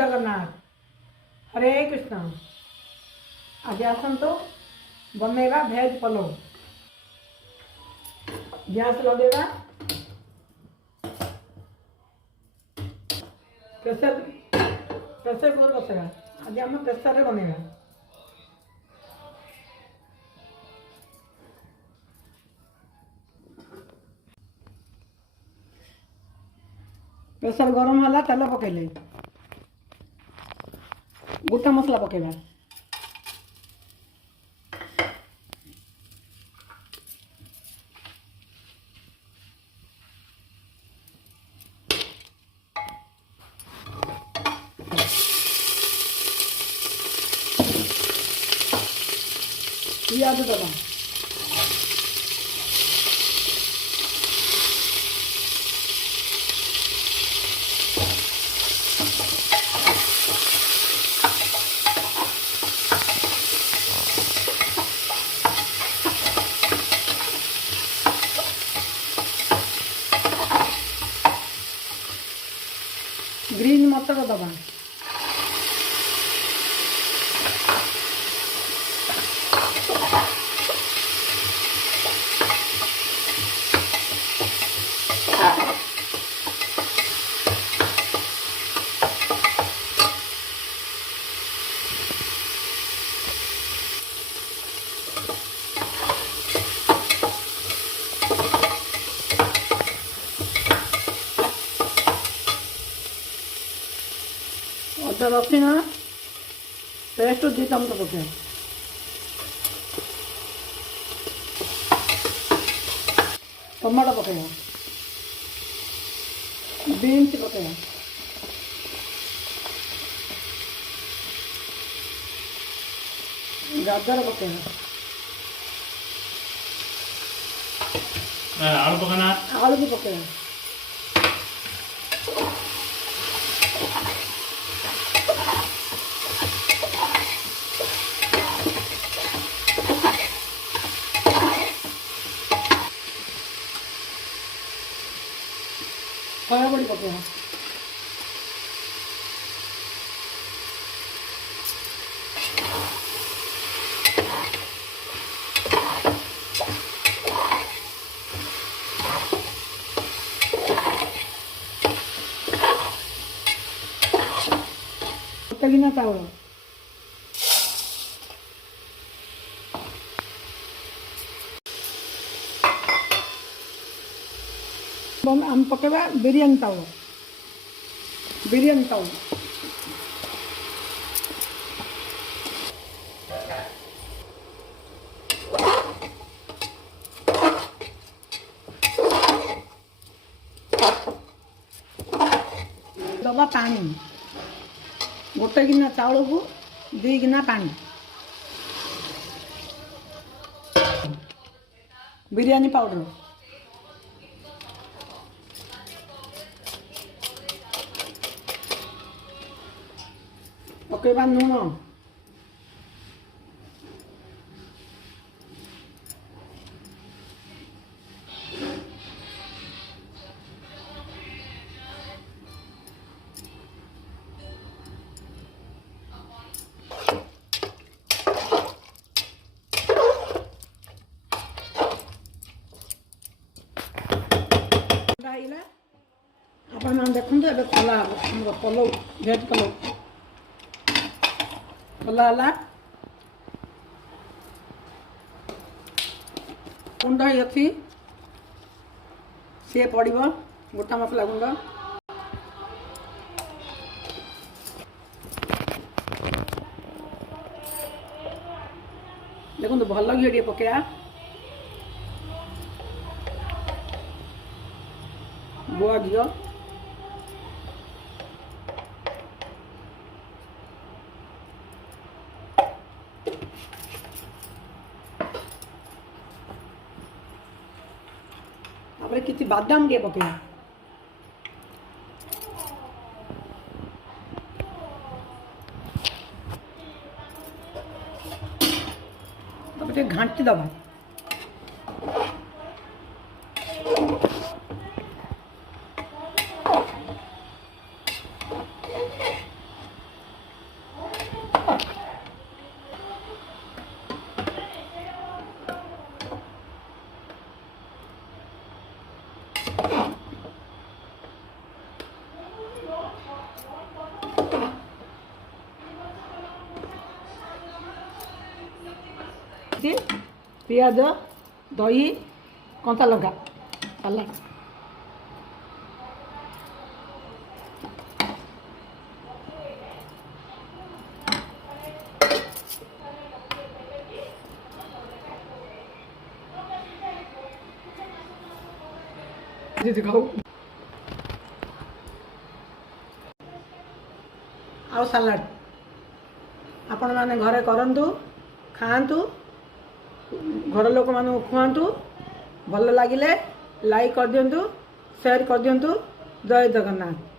जगन्नाथ हरे कृष्ण। आज आसतु बनैबा भेज पलौ। गैस लगेगा, प्रेसर कुकर बसेगा। आज आम प्रेसर रे बनैबा। प्रेसर गरम है, तेल पकईले गोटा मसला पकेबा। पियाज दबा, ग्रीन मटर दबा, अदा रसुण पेस्ट 2 चमच पके, टमाटो पकेगा, बीन्स पकेगा, गाजर पकेगा, आलू पकाना, आलू भी पकेगा। खड़ा बड़ी पकेगा। गिना चावल आम पकेबा। बिरयानी चावल दबा पानी, गोटे गिना चावल को 2 गिना पानी, बिरयानी पाउडर, पकेबा लुण, आपण मैंने देखते ए खोला पलौ भेज पलौ खोला गुंड अच्छी सी पड़ो गोटा मसला गुंड, देखो भल घी पकड़ा, गुआ घी, किसी बादाम के पकेगा, घाटी दबा। ପିଆଜ ଦହି କଞ୍ଚା ଲଙ୍କା ସାଲାଡ଼ ଖାଉ ଆଉ ସାଲାଡ଼ ଆପଣମାନେ ଘରେ କରନ୍ତୁ ଖାଆନ୍ତୁ ଘର ଲୋକମାନଙ୍କୁ ଖୁଆନ୍ତୁ ଭଲ ଲାଗିଲେ ଲାଇକ୍ କରିଦିଅନ୍ତୁ ସେୟାର କରିଦିଅନ୍ତୁ ଜୟ ଜଗନ୍ନାଥ।